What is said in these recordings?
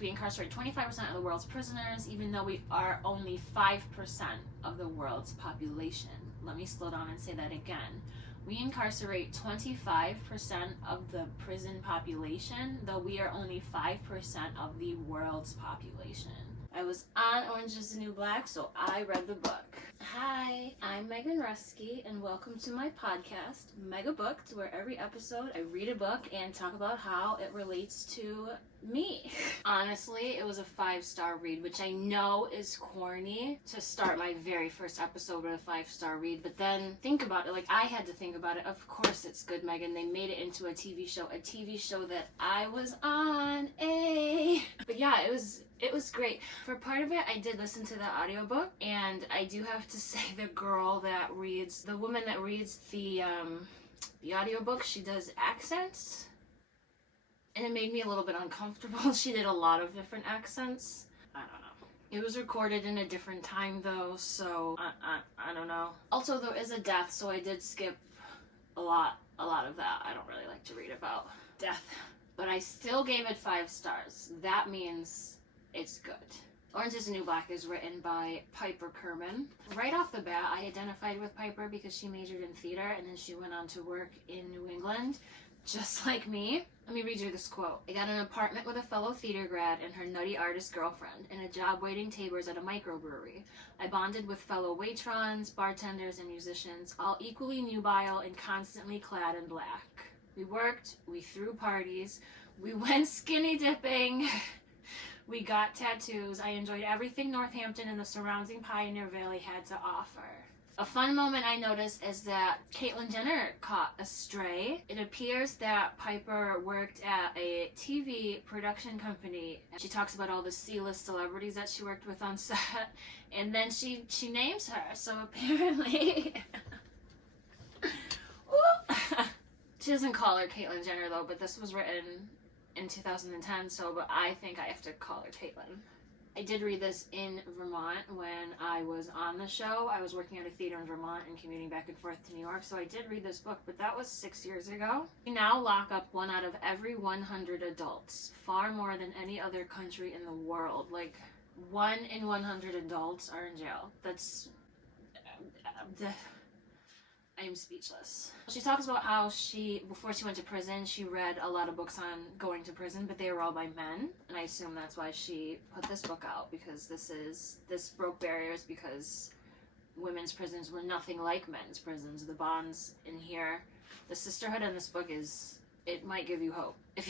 We incarcerate 25% of the world's prisoners, even though we are only 5% of the world's population. Let me slow down and say that again. We incarcerate 25% of the prison population, though we are only 5% of the world's population. I was on Orange is the New Black, so I read the book. Hi, I'm Megan Rusky, and welcome to my podcast, MEGabooked, where every episode I read a book and talk about how it relates to me. Honestly, it was a 5-star read, which I know is corny to start my very first episode with a 5-star read, but then think about it, like I had to think about it. Of course it's good, Megan. They made it into a TV show that I was on. But yeah, it was great. For part of it, I did listen to the audiobook, and I do have to say the woman that reads the audiobook, she does accents, and it made me a little bit uncomfortable. She did a lot of different accents. I don't know. It was recorded in a different time though, so I don't know. Also, there is a death, so I did skip a lot of that. I don't really like to read about death, but I still gave it 5 stars. That means it's good. Orange is the New Black is written by Piper Kerman. Right off the bat, I identified with Piper because she majored in theater and then she went on to work in New England, just like me. Let me read you this quote. I got an apartment with a fellow theater grad and her nutty artist girlfriend, and a job waiting tables at a microbrewery. I bonded with fellow waitrons, bartenders, and musicians, all equally nubile and constantly clad in black. We worked, we threw parties, we went skinny dipping, we got tattoos. I enjoyed everything Northampton and the surrounding Pioneer Valley had to offer. A fun moment I noticed is that Caitlyn Jenner caught a stray. It appears that Piper worked at a TV production company. She talks about all the C-list celebrities that she worked with on set, and then she names her. So apparently, she doesn't call her Caitlyn Jenner though. But this was written in 2010, but I think I have to call her Caitlyn. I did read this in Vermont when I was on the show. I was working at a theater in Vermont and commuting back and forth to New York, so I did read this book, but that was 6 years ago. We now lock up 1 out of every 100 adults, far more than any other country in the world. Like, 1 in 100 adults are in jail. That's... I am speechless. She talks about how before she went to prison, she read a lot of books on going to prison, but they were all by men. And I assume that's why she put this book out, because this broke barriers, because women's prisons were nothing like men's prisons. The bonds in here, the sisterhood in this book it might give you hope if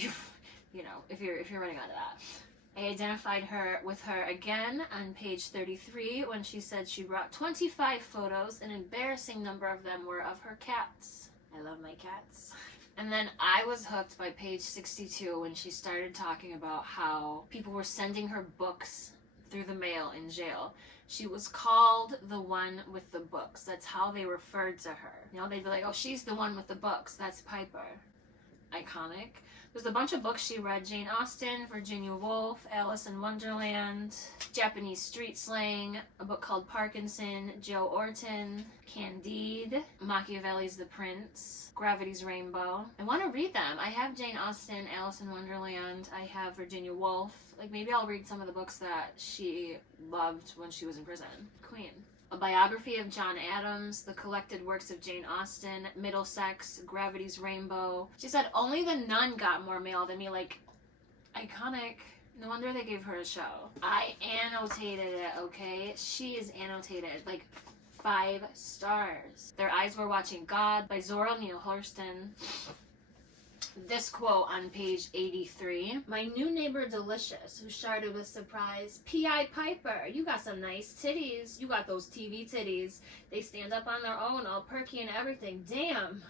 if you're running out of that. I identified with her again on page 33 when she said she brought 25 photos. An embarrassing number of them were of her cats. I love my cats. And then I was hooked by page 62 when she started talking about how people were sending her books through the mail in jail. She was called the one with the books. That's how they referred to her. They'd be like, oh, she's the one with the books. That's Piper. Iconic. There's a bunch of books she read: Jane Austen, Virginia Woolf, Alice in Wonderland, Japanese street slang, a book called Parkinson, Joe Orton, Candide, Machiavelli's The Prince, Gravity's Rainbow. I want to read them. I have Jane Austen, Alice in Wonderland, I have Virginia Woolf. Like, maybe I'll read some of the books that she loved when she was in prison. Queen. A biography of John Adams, the collected works of Jane Austen, Middlesex, Gravity's Rainbow. She said only the nun got more mail than me. Like, iconic. No wonder they gave her a show. I annotated it, okay? She is annotated. Like, 5 stars. Their Eyes Were Watching God by Zora Neale Hurston. This quote on page 83. My new neighbor Delicious, who shouted with surprise, P.I. Piper, you got some nice titties. You got those TV titties. They stand up on their own, all perky and everything. Damn.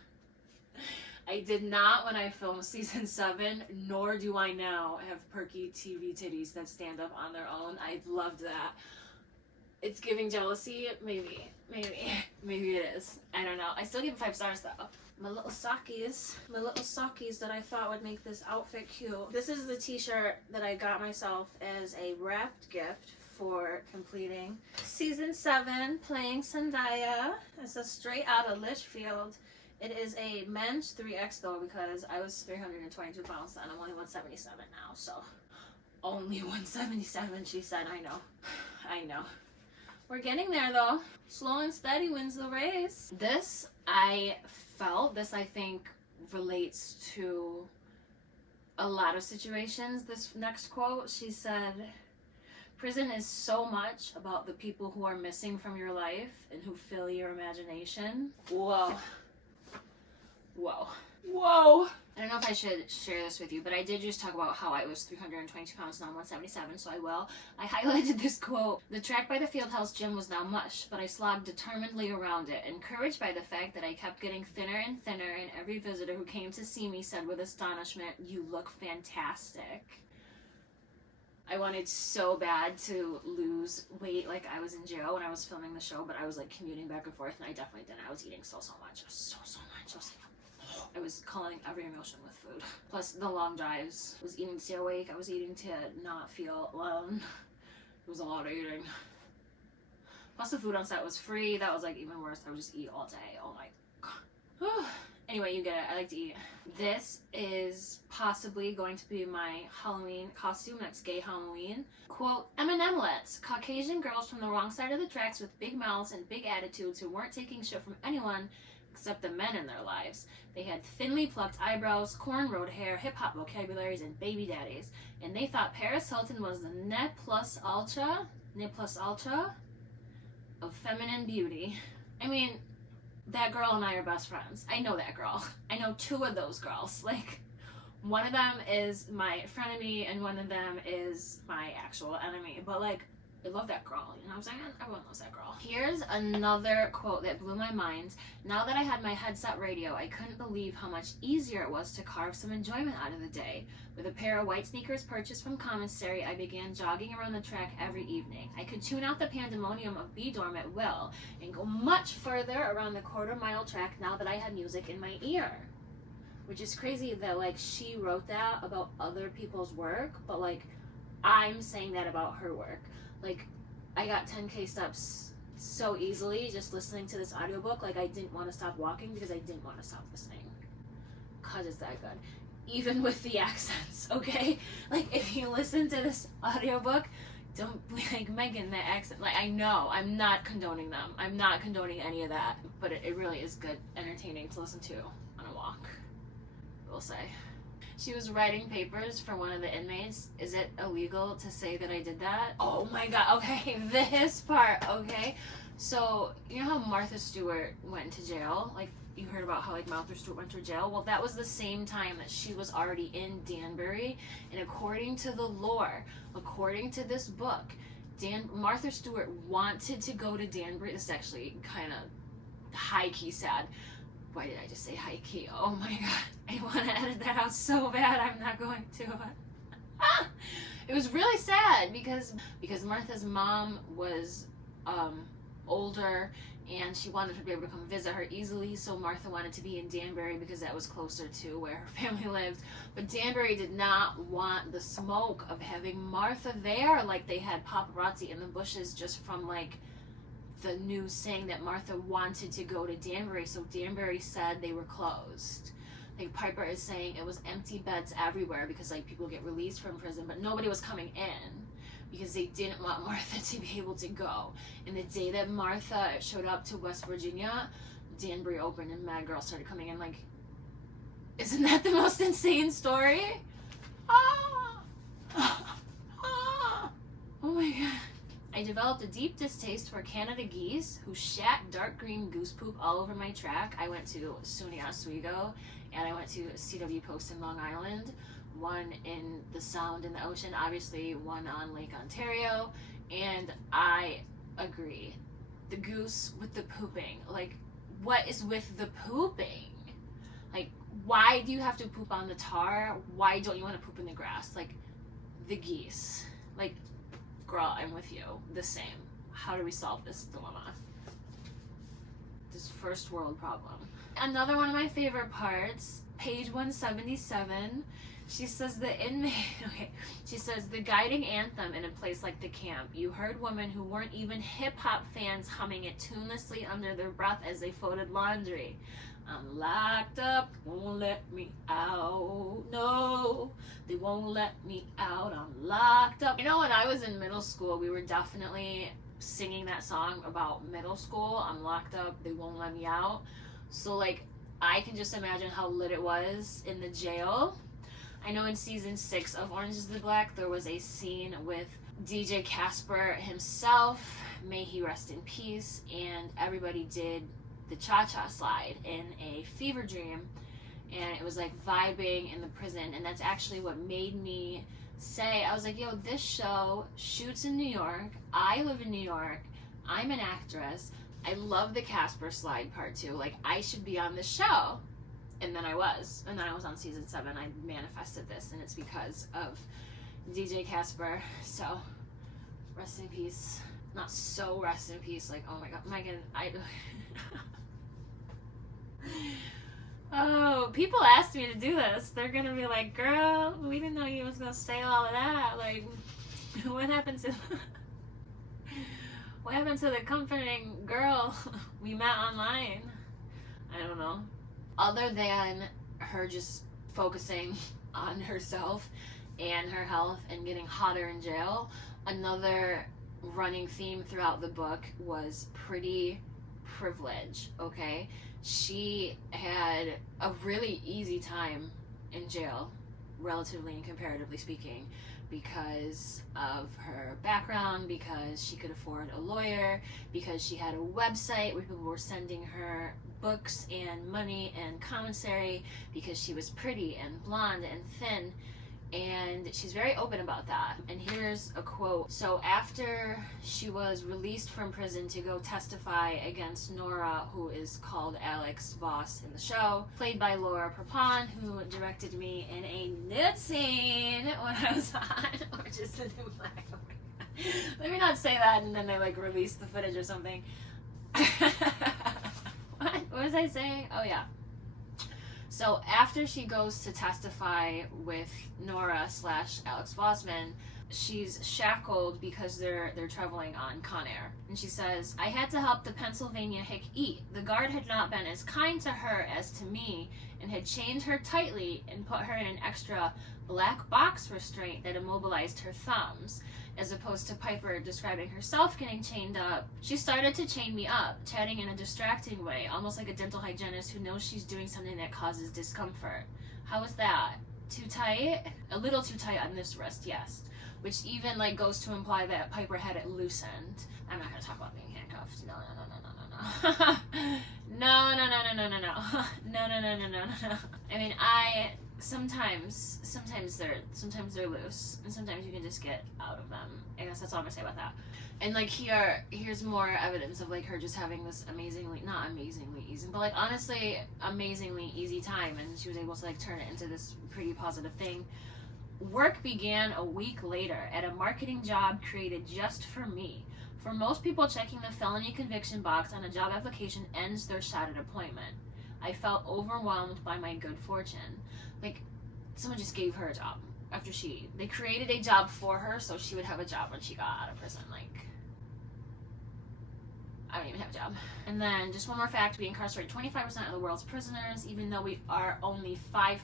I did not when I filmed season 7, nor do I now have perky TV titties that stand up on their own. I loved that. It's giving jealousy. Maybe it is. I don't know. I still give it 5 stars though. My little sockies that I thought would make this outfit cute. This is the t-shirt that I got myself as a wrapped gift for completing season 7, playing Zendaya. It's a straight out of Litchfield. It is a men's 3X though, because I was 322 pounds and I'm only 177 now, so Only 177, she said. I know. I know. We're getting there though. Slow and steady wins the race. This I think relates to a lot of situations. This next quote, she said, prison is so much about the people who are missing from your life and who fill your imagination. Whoa. Whoa. Whoa. I don't know if I should share this with you, but I did just talk about how I was 322 pounds, now I'm 177, so I will. I highlighted this quote. The track by the fieldhouse gym was now mush, but I slogged determinedly around it, encouraged by the fact that I kept getting thinner and thinner, and every visitor who came to see me said with astonishment, "You look fantastic." I wanted so bad to lose weight, like I was in jail when I was filming the show, but I was like commuting back and forth, and I definitely didn't. I was eating so much. So much. I was calling every emotion with food. Plus the long drives. I was eating to stay awake. I was eating to not feel alone. It was a lot of eating. Plus the food on set was free. That was like even worse. I would just eat all day. Oh my god. Anyway, you get it. I like to eat. This is possibly going to be my Halloween costume, next gay Halloween. Quote, M&Mlets, Caucasian girls from the wrong side of the tracks with big mouths and big attitudes who weren't taking shit from anyone except the men in their lives. They had thinly plucked eyebrows, cornrowed hair, hip-hop vocabularies, and baby daddies. And they thought Paris Hilton was the ne plus ultra of feminine beauty. I mean, that girl and I are best friends. I know that girl. I know two of those girls. Like, one of them is my frenemy and one of them is my actual enemy. But like, I love that girl, you know what I'm saying? Everyone loves that girl. Here's another quote that blew my mind. Now that I had my headset radio, I couldn't believe how much easier it was to carve some enjoyment out of the day. With a pair of white sneakers purchased from commissary, I began jogging around the track every evening. I could tune out the pandemonium of B-dorm at will and go much further around the quarter-mile track now that I had music in my ear. Which is crazy that, like, she wrote that about other people's work, but, like, I'm saying that about her work. Like, I got 10K steps so easily just listening to this audiobook. Like, I didn't want to stop walking because I didn't want to stop listening. Because it's that good. Even with the accents, okay? Like, if you listen to this audiobook, don't be like, Megan, that accent. Like, I know, I'm not condoning them. I'm not condoning any of that. But it really is good, entertaining to listen to on a walk, I will say. She was writing papers for one of the inmates. Is it illegal to say that I did that? Oh my god, okay, this part, okay? So, you know how Martha Stewart went to jail? Like, you heard about how, like, Martha Stewart went to jail? Well, that was the same time that she was already in Danbury, and according to the lore, according to this book, Martha Stewart wanted to go to Danbury. This is actually kind of high-key sad. Why did I just say high key? Oh my god. I want to edit that out so bad. I'm not going to. It was really sad because Martha's mom was older and she wanted to be able to come visit her easily, so Martha wanted to be in Danbury because that was closer to where her family lived. But Danbury did not want the smoke of having Martha there. Like, they had paparazzi in the bushes just from, like, the news saying that Martha wanted to go to Danbury, so Danbury said they were closed. Like, Piper is saying it was empty beds everywhere because, like, people get released from prison, but nobody was coming in because they didn't want Martha to be able to go. And the day that Martha showed up to West Virginia, Danbury opened and mad girls started coming in. Like, isn't that the most insane story? Oh my god. I developed a deep distaste for Canada geese who shat dark green goose poop all over my track. I went to SUNY Oswego and I went to CW Post in Long Island, one in the Sound in the ocean, obviously one on Lake Ontario, and I agree. The goose with the pooping. Like, what is with the pooping? Like, why do you have to poop on the tar? Why don't you want to poop in the grass? Like, the geese. Like, girl, I'm with you. The same. How do we solve this dilemma? This first world problem. Another one of my favorite parts, page 177, she says she says the guiding anthem in a place like the camp. You heard women who weren't even hip-hop fans humming it tunelessly under their breath as they folded laundry. I'm locked up, won't let me out. No, they won't let me out. I'm locked up. You know, when I was in middle school, we were definitely singing that song about middle school. I'm locked up, they won't let me out. So like, I can just imagine how lit it was in the jail. I know in season 6 of Orange is the Black, there was a scene with DJ Casper himself, may he rest in peace, and everybody did the cha-cha slide in a fever dream, and it was like vibing in the prison. And that's actually what made me say, I was like, yo, this show shoots in New York, I live in New York, I'm an actress, I love the Casper slide part too, like I should be on this show. And then I was on season 7. I manifested this, and it's because of DJ Casper. So rest in peace. Not so rest in peace, like, oh my god, Megan, oh, people asked me to do this. They're gonna be like, girl, we didn't know you was gonna say all of that. Like, what happened to the comforting girl we met online? I don't know. Other than her just focusing on herself and her health and getting hotter in jail, another running theme throughout the book was pretty privilege, okay? She had a really easy time in jail, relatively and comparatively speaking, because of her background, because she could afford a lawyer, because she had a website where people were sending her books and money and commissary, because she was pretty and blonde and thin. And she's very open about that. And here's a quote. So after she was released from prison to go testify against Nora, who is called Alex Voss in the show, played by Laura Prepon, who directed me in a nude scene when I was on Orange is the New Black. Oh my god. Let me not say that and then they like release the footage or something. What was I saying? Oh yeah. So after she goes to testify with Nora / Alex Vossman, she's shackled because they're traveling on Con Air. And she says, I had to help the Pennsylvania hick eat. The guard had not been as kind to her as to me and had chained her tightly and put her in an extra black box restraint that immobilized her thumbs. As opposed to Piper describing herself getting chained up, she started to chain me up, chatting in a distracting way, almost like a dental hygienist who knows she's doing something that causes discomfort. How was that? Too tight? A little too tight on this wrist, yes. Which even like goes to imply that Piper had it loosened. I'm not gonna talk about being handcuffed. No. No. I mean, sometimes they're loose, and sometimes you can just get out of them. I guess that's all I'm gonna say about that. And like here's more evidence of like her just having this not amazingly easy, but like honestly amazingly easy time, and she was able to like turn it into this pretty positive thing. Work began a week later at a marketing job created just for me. For most people, checking the felony conviction box on a job application ends their shot at appointment. I felt overwhelmed by my good fortune. Like, someone just gave her a job after they created a job for her so she would have a job when she got out of prison. Like, I don't even have a job. And then just one more fact, we incarcerate 25% of the world's prisoners, even though we are only 5%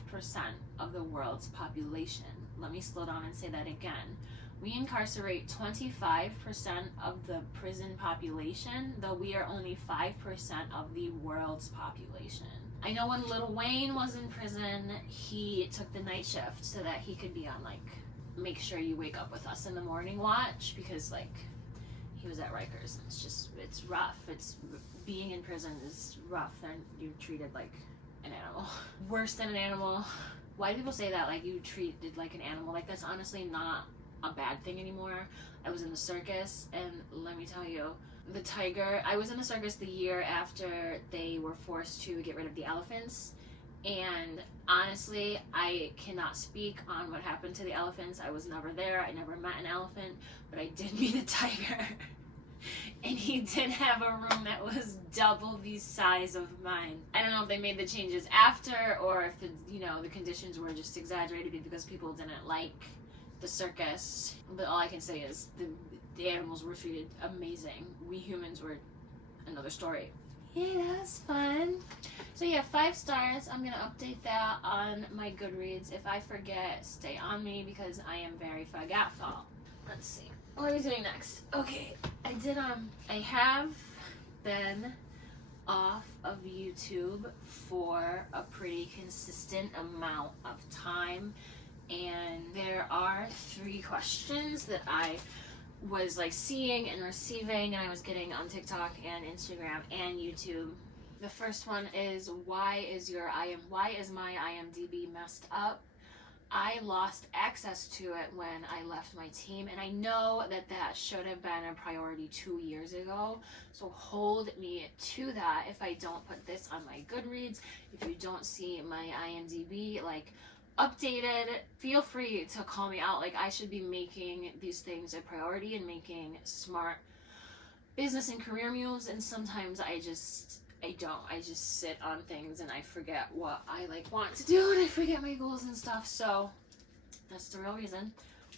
of the world's population. Let me slow down and say that again. We incarcerate 25% of the prison population, though we are only 5% of the world's population. I know when Lil Wayne was in prison, he took the night shift so that he could be on, like, make sure you wake up with us in the morning watch, because, like, he was at Rikers, and it's rough. Being in prison is rough. You're treated like an animal. Worse than an animal. Why do people say that, like, you treated like an animal? Like, that's honestly not a bad thing anymore. I was in the circus, and let me tell you, the tiger, I was in the circus the year after they were forced to get rid of the elephants, and honestly, I cannot speak on what happened to the elephants. I was never there. I never met an elephant, but I did meet a tiger. And he did have a room that was double the size of mine. I don't know if they made the changes after, or if the conditions were just exaggerated because people didn't like the circus. But all I can say is the animals were treated amazing. We humans were another story. Yay, that was fun. So yeah, 5 stars. I'm gonna update that on my Goodreads. If I forget, stay on me because I am very forgetful. Let's see. What are we doing next? Okay, I have been off of YouTube for a pretty consistent amount of time, and there are 3 questions that I was like seeing and receiving and I was getting on TikTok and Instagram and YouTube. The first one is, why is my IMDb messed up? I lost access to it when I left my team, and I know that should have been a priority 2 years ago, so hold me to that. If I don't put this on my Goodreads, if you don't see my IMDb like updated, feel free to call me out. Like, I should be making these things a priority and making smart business and career moves, and sometimes I just sit on things and I forget what I like want to do, and I forget my goals and stuff. So that's the real reason.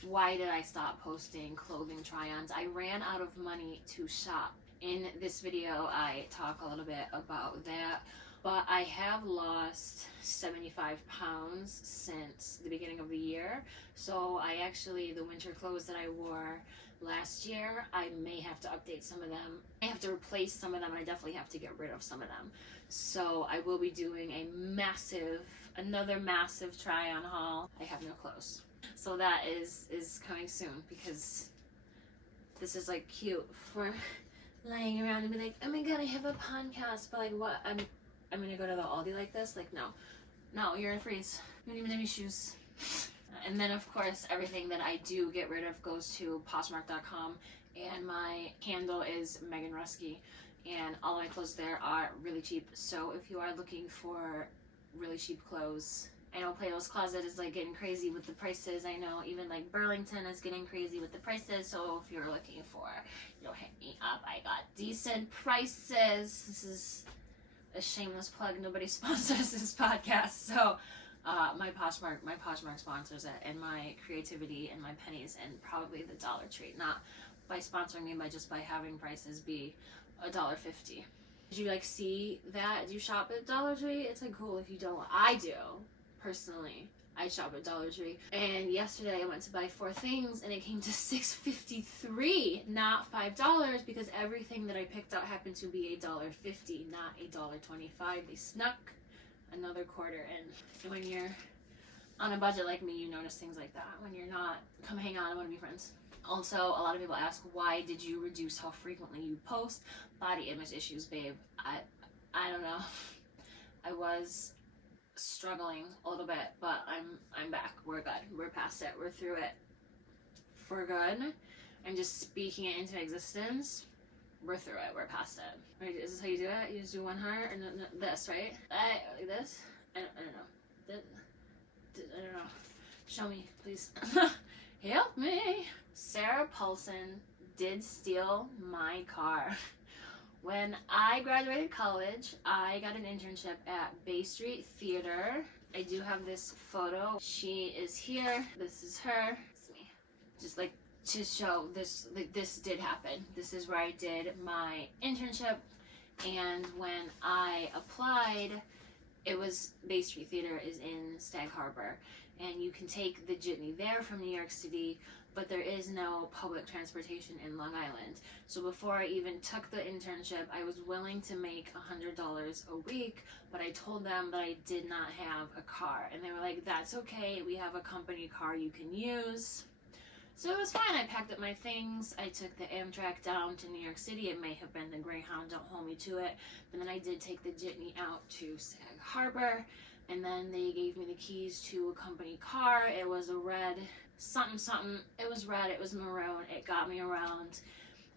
Why did I stop posting clothing try-ons? I ran out of money to shop. In this video I talk a little bit about that, but I have lost 75 pounds since the beginning of the year. So the winter clothes that I wore last year, I may have to update some of them. I have to replace some of them, and I definitely have to get rid of some of them. So I will be doing another massive try-on haul. I have no clothes. So that is coming soon, because this is like cute for lying around and be like, oh my god, I have a podcast, but like, what? I'm gonna go to the Aldi like this? Like, no, you're in a freeze. You don't even have any shoes. And then of course everything that I do get rid of goes to Poshmark.com, and my handle is Megan Rusky, and all my clothes there are really cheap. So if you are looking for really cheap clothes, I know Plato's Closet is like getting crazy with the prices. I know even like Burlington is getting crazy with the prices. So if you're looking for, hit me up. I got decent prices. This is a shameless plug. Nobody sponsors this podcast, so my Poshmark sponsors it, and my creativity and my pennies, and probably the Dollar Tree. Not by sponsoring me, but just by having prices be $1.50. Did you like see that? Do you shop at Dollar Tree? It's like cool if you don't. I do personally. I shop at Dollar Tree, and yesterday I went to buy 4 things and it came to $6.53, not $5, because everything that I picked out happened to be $1.50, not $1.25. They snuck another quarter in. And when you're on a budget like me, you notice things like that. When you're not, come hang on, I want to be friends. Also, a lot of people ask, why did you reduce how frequently you post? Body image issues, babe. I don't know. I was struggling a little bit, but I'm back. We're good. We're past it. We're through it for good. I'm just speaking it into existence. We're through it. We're past it. Right, is this how you do it? You just do one heart and this, right? Like this? I don't know. I don't know. Show me, please. Help me. Sarah Paulson did steal my car. When I graduated college, I got an internship at Bay Street Theater. I do have this photo. She is here. This is her. It's me. Just like to show this, like, this did happen. This is where I did my internship, and when I applied, it was Bay Street Theater is in Sag Harbor, and you can take the jitney there from New York City, but there is no public transportation in Long Island. So before I even took the internship, I was willing to make $100 a week, but I told them that I did not have a car, and they were like, that's okay, we have a company car you can use. So it was fine. I packed up my things. I took the Amtrak down to New York City. It may have been the Greyhound, don't hold me to it. But then I did take the jitney out to Sag Harbor, and then they gave me the keys to a company car. It was a red something. It was red, it was maroon. It got me around.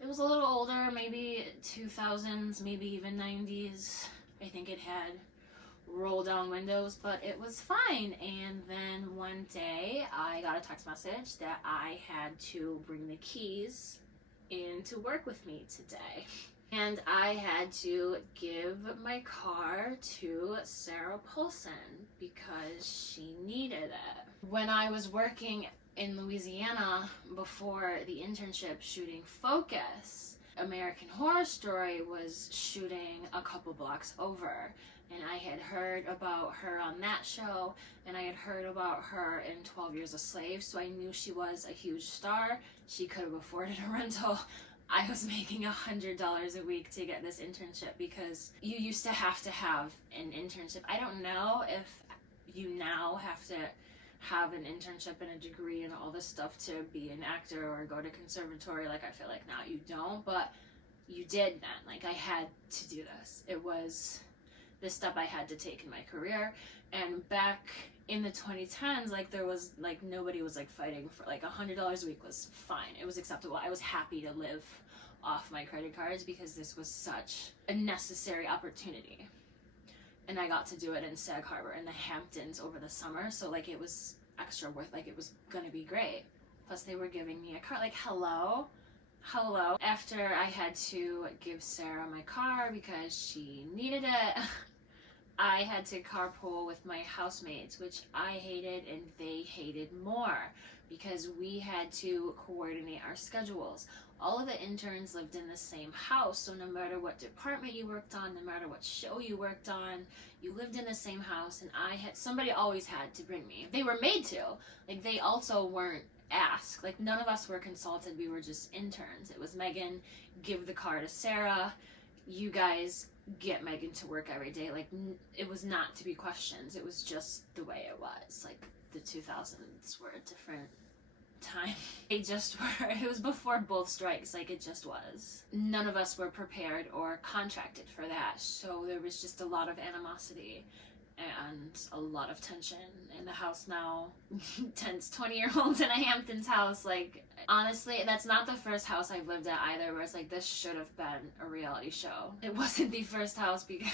It was a little older, maybe 2000s, maybe even 90s. I think it had roll down windows, but it was fine. And then one day I got a text message that I had to bring the keys in to work with me today, and I had to give my car to Sarah Paulson because she needed it. When I was working in Louisiana before the internship shooting Focus, American Horror Story was shooting a couple blocks over, and I had heard about her on that show, and I had heard about her in 12 Years a Slave, so I knew she was a huge star. She could have afforded a rental. I was making $100 a week to get this internship, because you used to have an internship. I don't know if you now have to have an internship and a degree and all this stuff to be an actor or go to conservatory. Like, I feel like now you don't, but you did then. Like, I had to do this. It was the step I had to take in my career. And back in the 2010s, like, there was, like, nobody was, like, fighting for, like, $100 a week was fine. It was acceptable. I was happy to live off my credit cards because this was such a necessary opportunity. And I got to do it in Sag Harbor in the Hamptons over the summer, so, like, it was extra worth, like, it was gonna be great. Plus, they were giving me a car. Like, hello. After I had to give Sarah my car because she needed it, I had to carpool with my housemates, which I hated and they hated more, because we had to coordinate our schedules. All of the interns lived in the same house, so no matter what department you worked on, no matter what show you worked on, you lived in the same house, and somebody always had to bring me. They were made to. Like, they also weren't asked. Like, none of us were consulted. We were just interns. It was Megan, give the car to Sarah. You guys get Megan to work every day. Like, it was not to be questioned. It was just the way it was. Like, the 2000s were a different time. It was before both strikes. Like, it just was. None of us were prepared or contracted for that, so there was just a lot of animosity and a lot of tension in the house now. 20-year-olds in a Hamptons house. Like, honestly, that's not the first house I've lived at either, where it's like, this should have been a reality show. It wasn't the first house because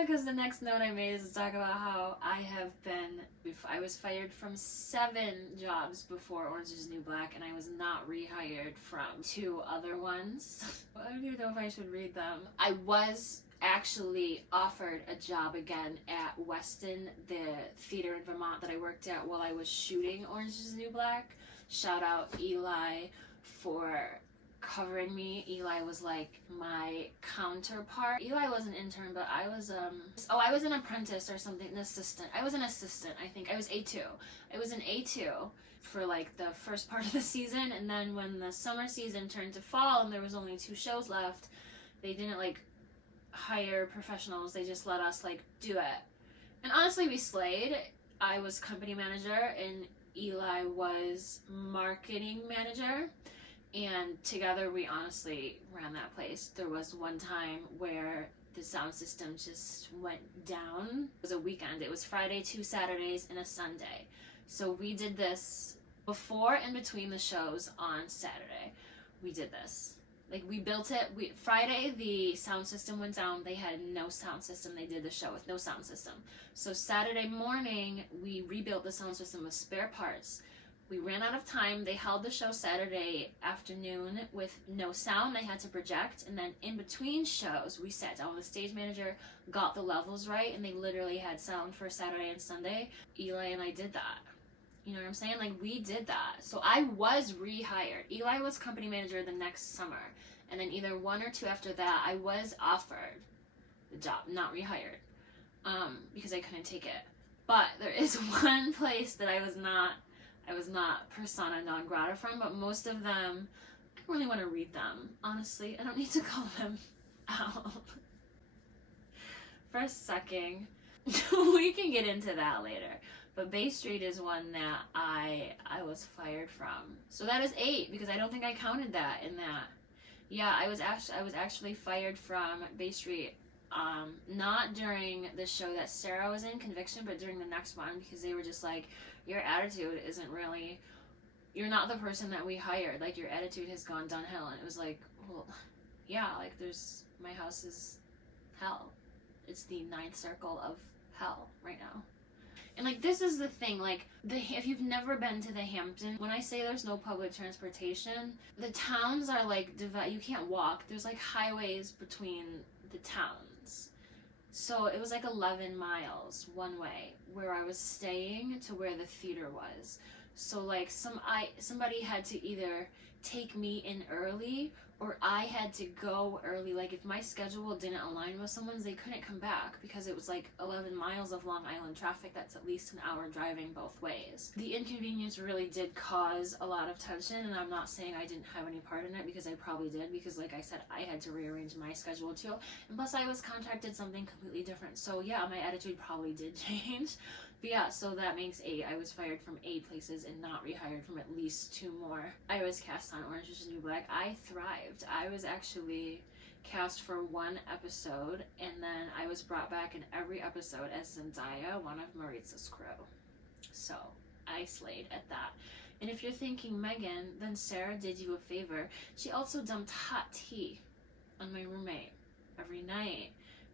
because the next note I made is to talk about how I was fired from 7 jobs before Orange is the New Black, and I was not rehired from 2 other ones. I don't even know if I should read them. I was actually offered a job again at Weston, the theater in Vermont that I worked at while I was shooting Orange is the New Black. Shout out Eli for covering me. Eli was like my counterpart. Eli was an intern, but I was I was an apprentice or something, an assistant. I was an assistant, I think. I was A2. I was an A2 for like the first part of the season, and then when the summer season turned to fall and there was only 2 shows left, they didn't like hire professionals. They just let us like do it. And honestly, we slayed. I was company manager and Eli was marketing manager, and together we honestly ran that place. There was one time where the sound system just went down. It was a weekend. It was Friday, 2 Saturdays, and a Sunday. So we did this before and between the shows on Saturday. We did this. Like, we built it. Friday, the sound system went down. They had no sound system. They did the show with no sound system. So Saturday morning, we rebuilt the sound system with spare parts. We ran out of time. They held the show Saturday afternoon with no sound. They had to project. And then in between shows, we sat down with the stage manager, got the levels right, and they literally had sound for Saturday and Sunday. Eli and I did that. You know what I'm saying? Like, we did that. So I was rehired. Eli was company manager the next summer. And then either 1 or 2 after that, I was offered the job, not rehired, because I couldn't take it. But there is one place that I was not persona non grata from, but most of them, I don't really want to read them, honestly. I don't need to call them out. For a second, we can get into that later. But Bay Street is one that I was fired from. So that is 8, because I don't think I counted that in that. Yeah, I was actually fired from Bay Street. Not during the show that Sarah was in, Conviction, but during the next one, because they were just like, your attitude isn't really, you're not the person that we hired. Like, your attitude has gone downhill. And it was like, well, yeah, like, my house is hell. It's the 9th circle of hell right now. And, like, this is the thing, like, if you've never been to the Hamptons, when I say there's no public transportation, the towns are, like, you can't walk. There's, like, highways between the towns. So it was, like, 11 miles one way where I was staying to where the theater was. So like somebody had to either take me in early or I had to go early. Like if my schedule didn't align with someone's, they couldn't come back because it was like 11 miles of Long Island traffic. That's at least an hour driving both ways. The inconvenience really did cause a lot of tension, and I'm not saying I didn't have any part in it, because I probably did, because like I said, I had to rearrange my schedule too, and plus I was contracted something completely different. So yeah, my attitude probably did change. But yeah, so that makes 8. I was fired from 8 places and not rehired from at least 2 more. I was cast on Orange is the New Black. I thrived. I was actually cast for 1 episode, and then I was brought back in every episode as Zendaya, one of Maritza's crew. So I slayed at that. And if you're thinking Megan, then Sarah did you a favor. She also dumped hot tea on my roommate every night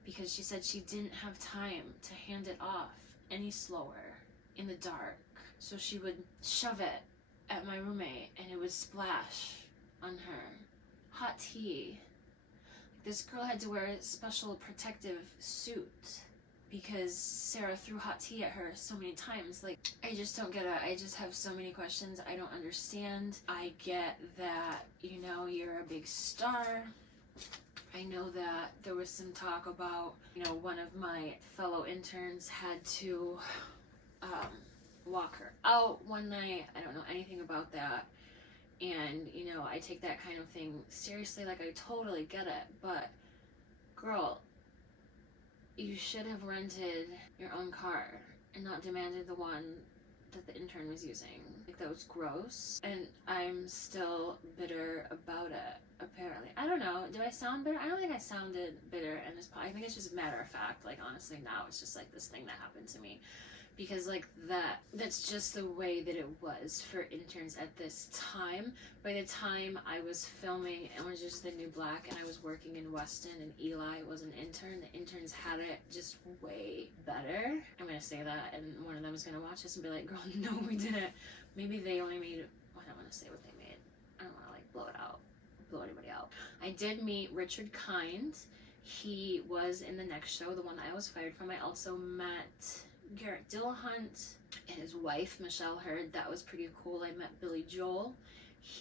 because she said she didn't have time to hand it off any slower in the dark. So she would shove it at my roommate and it would splash on her. Hot tea. This girl had to wear a special protective suit because Sarah threw hot tea at her so many times. Like, I just don't get it. I just have so many questions I don't understand. I get that, you know, you're a big star. I know that there was some talk about, you know, one of my fellow interns had to walk her out one night. I don't know anything about that. And, you know, I take that kind of thing seriously. Like, I totally get it. But, girl, you should have rented your own car and not demanded the one that the intern was using. Like, that was gross. And I'm still bitter about it, apparently. I don't know. Do I sound bitter? I don't think I sounded bitter in this podcast. I think it's just matter of fact. Like, honestly, now it's just like this thing that happened to me. Because like that's just the way that it was for interns at this time. By the time I was filming Orange is the New Black and I was working in Weston and Eli was an intern, the interns had it just way better. I'm gonna say that and one of them is gonna watch this and be like, girl, no, we didn't. Maybe they only made, well, I don't want to say what they made. I don't want to like blow anybody out. I did meet Richard Kind. He was in the next show, the one I was fired from. I also met Garrett Dillahunt and his wife Michelle Hurd. That was pretty cool. I met Billy Joel.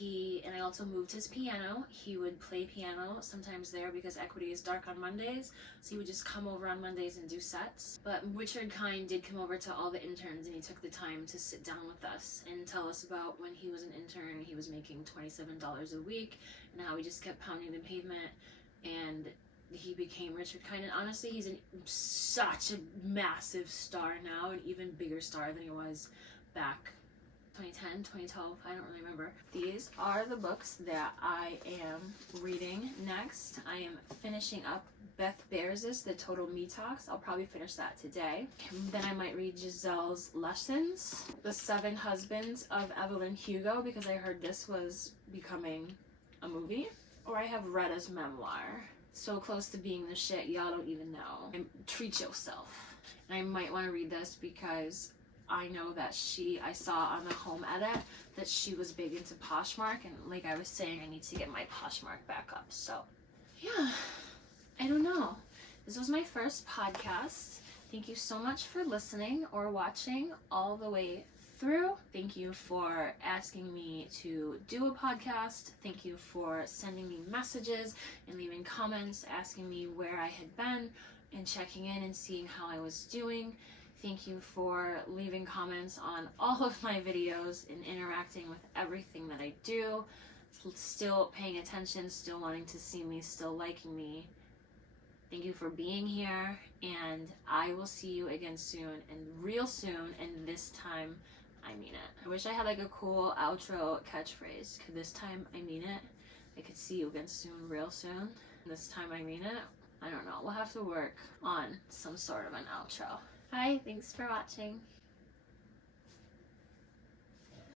And I also moved his piano. He would play piano sometimes there because Equity is dark on Mondays, so he would just come over on Mondays and do sets. But Richard Kind did come over to all the interns and he took the time to sit down with us and tell us about when he was an intern. He was making $27 a week and how he just kept pounding the pavement, and he became Richard Kind. And honestly, he's such a massive star now, an even bigger star than he was back 2010, 2012, I don't really remember. These are the books that I am reading next. I am finishing up Beth Bears's The Total Me Talks. I'll probably finish that today. Then I might read Giselle's Lessons, The 7 Husbands of Evelyn Hugo, because I heard this was becoming a movie. Or I have Retta's memoir, So Close to Being the Shit Y'all Don't Even Know. And Treat Yourself. And I might want to read this because I know that I saw on the home edit that she was big into Poshmark, and like I was saying, I need to get my Poshmark back up. So yeah, I don't know. This was my first podcast. Thank you so much for listening or watching all the way through. Thank you for asking me to do a podcast. Thank you for sending me messages and leaving comments asking me where I had been and checking in and seeing how I was doing. Thank you for leaving comments on all of my videos and interacting with everything that I do. Still paying attention, still wanting to see me, still liking me. Thank you for being here, and I will see you again soon, and real soon, and this time I mean it. I wish I had like a cool outro catchphrase. This time I mean it. I could see you again soon, real soon. This time I mean it. I don't know. We'll have to work on some sort of an outro. Hi, thanks for watching.